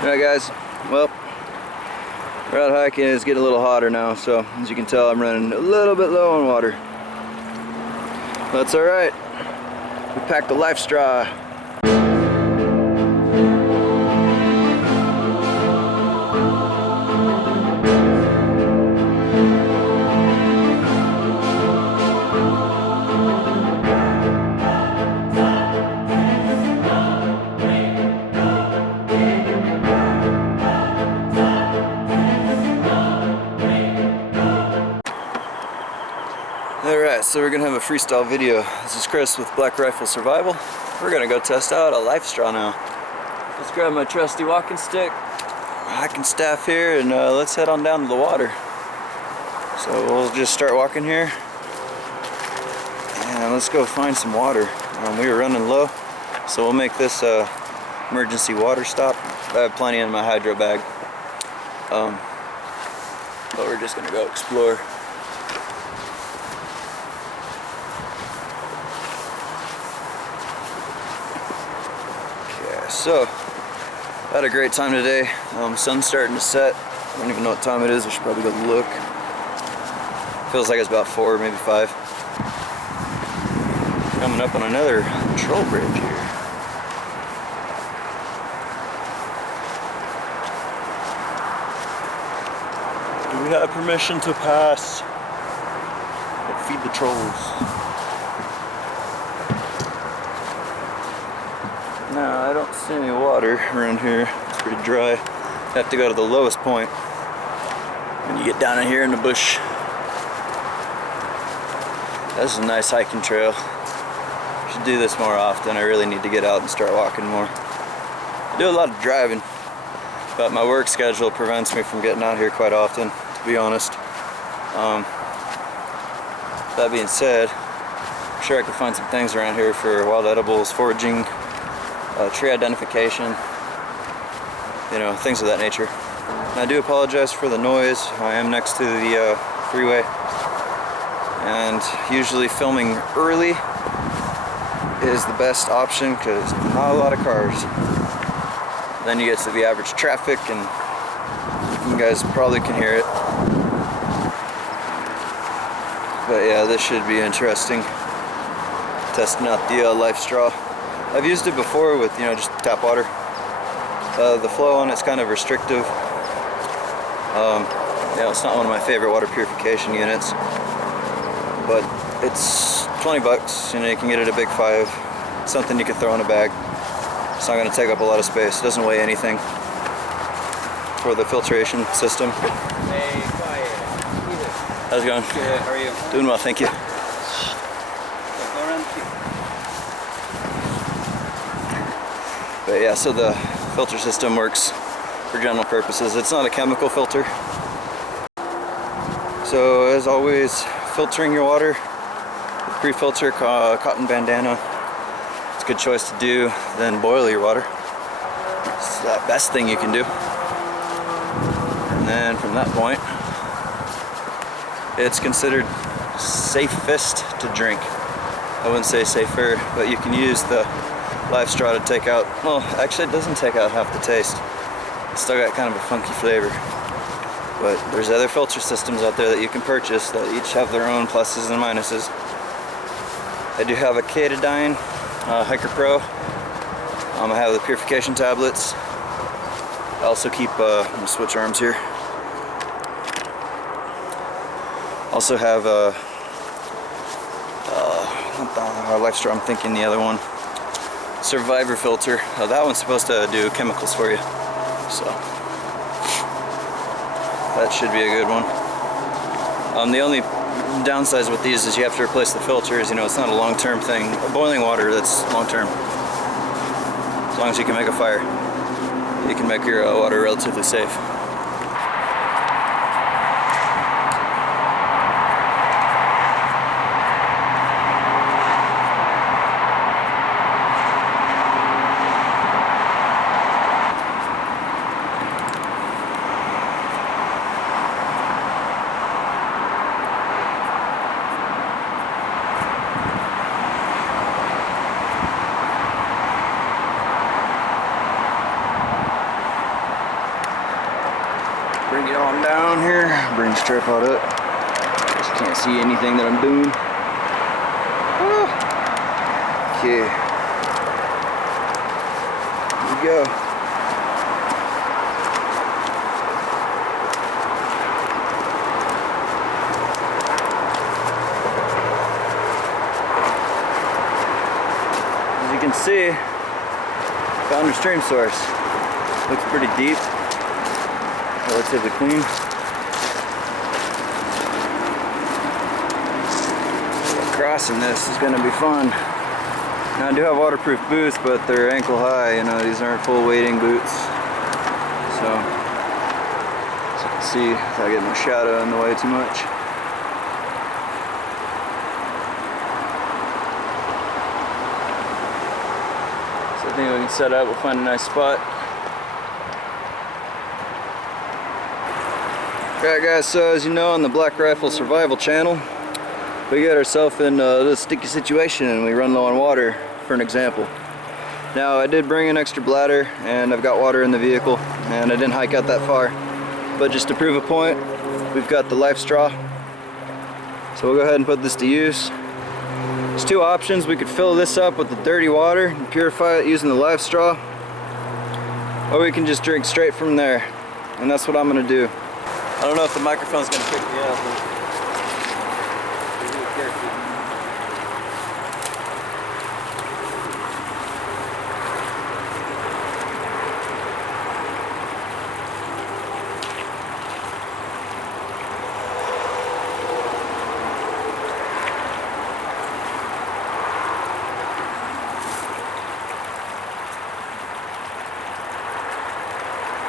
Alright guys, well, we're out hiking. It's getting a little hotter now, so as you can tell I'm running a little bit low on water. That's alright. We packed a LifeStraw. Alright, so we're gonna have a freestyle video. This is Chris with BlackRifle Survival. We're gonna go test out a LifeStraw now. Let's grab my trusty walking stick, hiking staff here, and let's head on down to the water. So we'll just start walking here, and let's go find some water. We were running low, so we'll make this emergency water stop. I have plenty in my hydro bag, but we're just gonna go explore. So, I had a great time today. Sun's starting to set. I don't even know what time it is. I should probably go look. Feels like it's about 4, maybe 5. Coming up on another troll bridge here. Do we have permission to pass? Let's feed the trolls. No, I don't see any water around here. It's pretty dry. Have to go to the lowest point when you get down in here in the bush. This is a nice hiking trail. Should do this more often. I really need to get out and start walking more. I do a lot of driving, but my work schedule prevents me from getting out here quite often, to be honest. That being said, I'm sure I could find some things around here for wild edibles, foraging, tree identification, you know, things of that nature. And I do apologize for the noise. I am next to the freeway, and usually filming early is the best option because not a lot of cars. Then you get to the average traffic and you guys probably can hear it. But yeah, this should be interesting. Testing out the LifeStraw. I've used it before with, you know, just tap water. The flow on it's kind of restrictive. You know, it's not one of my favorite water purification units, but it's 20 bucks. You know, you can get it at Big 5. It's something you can throw in a bag. It's not going to take up a lot of space. It doesn't weigh anything. For the filtration system. Hey, quiet. How's it going? Good. How are you? Doing well, thank you. But yeah, so the filter system works for general purposes. It's not a chemical filter. So as always, filtering your water with pre-filter cotton bandana. It's a good choice to do. Then boil your water. It's the best thing you can do. And then from that point, it's considered safest to drink. I wouldn't say safer, but you can use the LifeStraw to take out, well, actually it doesn't take out half the taste. It's still got kind of a funky flavor. But there's other filter systems out there that you can purchase that each have their own pluses and minuses. I do have a Katadyn Hiker Pro. I have the purification tablets. I also keep, I'm gonna switch arms here. Also have not the LifeStraw, I'm thinking the other one. Survivor filter. That one's supposed to do chemicals for you, so that should be a good one. The only downsides with these is you have to replace the filters. You know, it's not a long-term thing. Boiling water, that's long-term. As long as you can make a fire, you can make your water relatively safe. bring it on down here. Bring this tripod up. Just can't see anything that I'm doing. Okay. Here we go. As you can see, found a stream source. Looks pretty deep, relatively clean. Crossing this is going to be fun. Now I do have waterproof boots, but they're ankle high. You know, these aren't full wading boots. So, as you can see, without getting my shadow in the way too much. So I think we can set up. We'll find a nice spot. Alright guys, so as you know, on the BlackRifle survival channel, we got ourselves in a little sticky situation and we run low on water, for an example. Now I did bring an extra bladder and I've got water in the vehicle and I didn't hike out that far. But just to prove a point, we've got the LifeStraw. So we'll go ahead and put this to use. There's two options. We could fill this up with the dirty water and purify it using the LifeStraw, or we can just drink straight from there. And that's what I'm going to do. I don't know if the microphone's going to pick me up. Be really careful.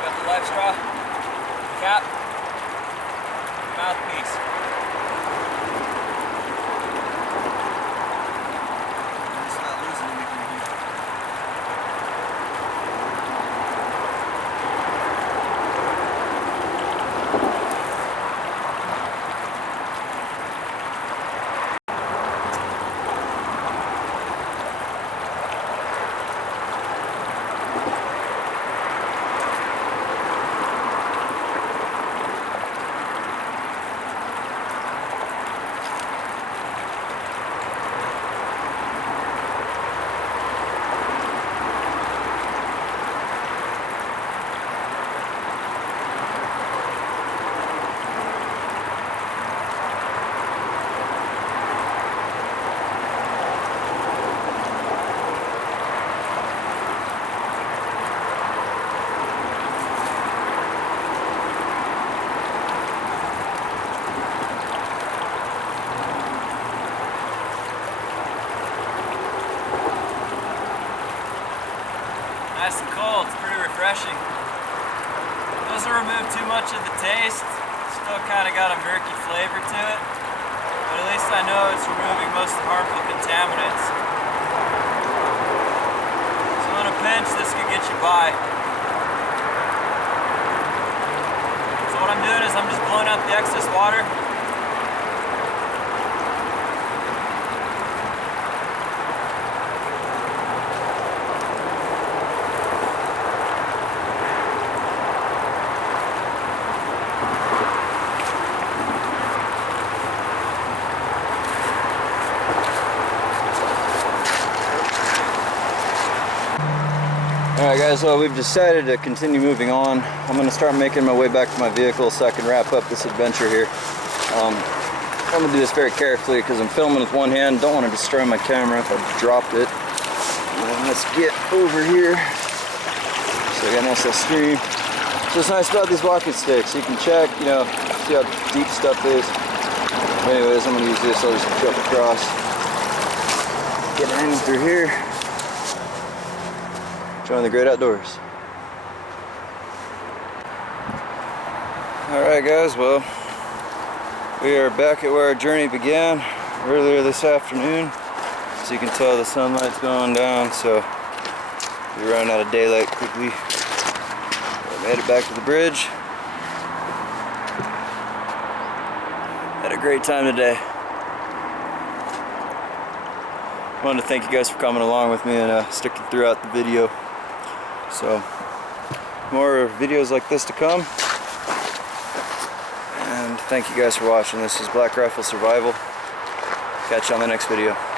Got the LifeStraw cap. Mouthpiece. It's not losing anything here. Nice and cold, it's pretty refreshing. Doesn't remove too much of the taste, still kind of got a murky flavor to it, but at least I know it's removing most of the harmful contaminants. So in a pinch, this could get you by. So what I'm doing is I'm just blowing out the excess water. Alright guys, well we've decided to continue moving on. I'm going to start making my way back to my vehicle so I can wrap up this adventure here. I'm going to do this very carefully because I'm filming with one hand. Don't want to destroy my camera if I dropped it. Let's get over here. So I got a nice little stream. So what's nice about these walking sticks, you can check, you know, see how deep stuff is. Anyways, I'm going to use this. I'll just jump across. Get in through here. Enjoying the great outdoors. Alright guys, well, we are back at where our journey began earlier this afternoon. As you can tell, the sunlight's going down, so we ran out of daylight quickly. We made it back to the bridge. Had a great time today. I wanted to thank you guys for coming along with me and sticking throughout the video. So, more videos like this to come. And thank you guys for watching. This is BlackRifle Survival. Catch you on the next video.